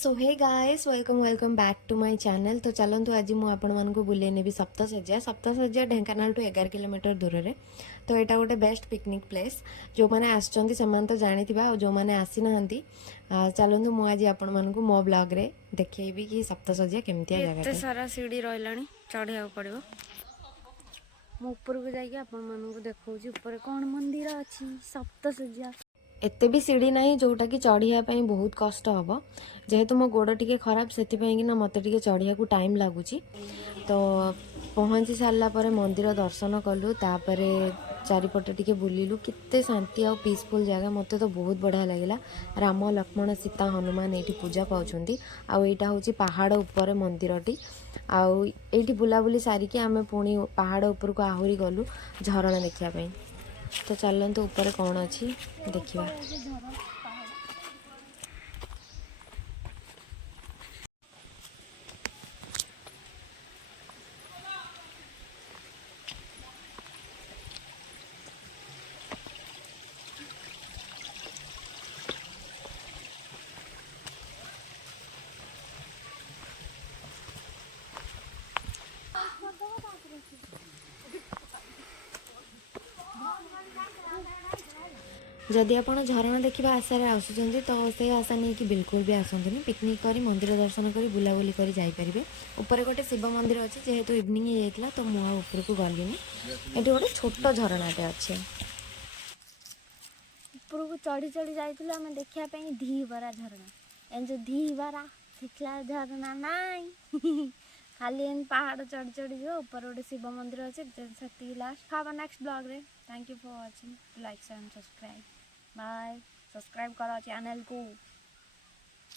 So hey guys welcome back to my channel. तो चलतु आज मुझे आपण मानक बुले नेबी सप्तशଯ୍या ढेंकानाल टू 11 किलोमीटर दूर रे। तो यहाँ गोटे बेस्ट पिकनिक प्लेस जो मैंने आसचंती सेमान तो जानी जो मैंने आसी ना चलतु मुझे आज आपण मानक मो ब्लॉग रे देखिएबी कि सप्तशଯ୍या केमतिया जगह एते सारा सीढ़ी रही चढ़िया पड़ो ऊपर को जाइए आपण मानक देखौछि ऊपर कौन मंदिर अछि सप्तशଯ୍या। एते भी सीढ़ी ना जोटा कि चढ़िया बहुत कष्ट हम जेहेतु मो गोड़ टी खराब से मत चढ़िया को टाइम लगुच। तो पहुँची सारापर मंदिर दर्शन कलु तापर चारिपटे टिके बुलिलु केते शांति आ पीसफुल जगह मत तो बहुत बढ़िया लगे। राम लक्ष्मण सीता हनुमान ये पूजा पाँच आईटा हूँ पहाड़ उपर मंदिरटी आईटी बुलाबुली सारिकी आम पुणी पहाड़ उपर को आहरी गलु झरणा देखापी। तो चलतु ऊपर कौन अच्छी देखा। जदि आप झरणा देखा आशार आसुँच तो से आशा नहीं कि बिल्कुल भी आसतुनि पिकनिक करी मंदिर दर्शन करी बुलाबुली करी जाइपारे। ऊपर गोटे शिव मंदिर अच्छे जेहेतु इवनिंग होता तो मुझे ऊपर को गलिनी ये गोटे छोट झरणाटे अच्छे ऊपर को चढ़ी चढ़ी जाइए आम देखापी धीवरा झरणा एन जो धीवरा देखला झरणा नाई खाली एन पहाड़ चढ़ी चढ़ी जो ऊपर गोटे शिव मंदिर अच्छे से लास्ट हाव नेक्स्ट ब्लॉग रे। Thank you for watching like and subscribe bye subscribe करो चैनल को।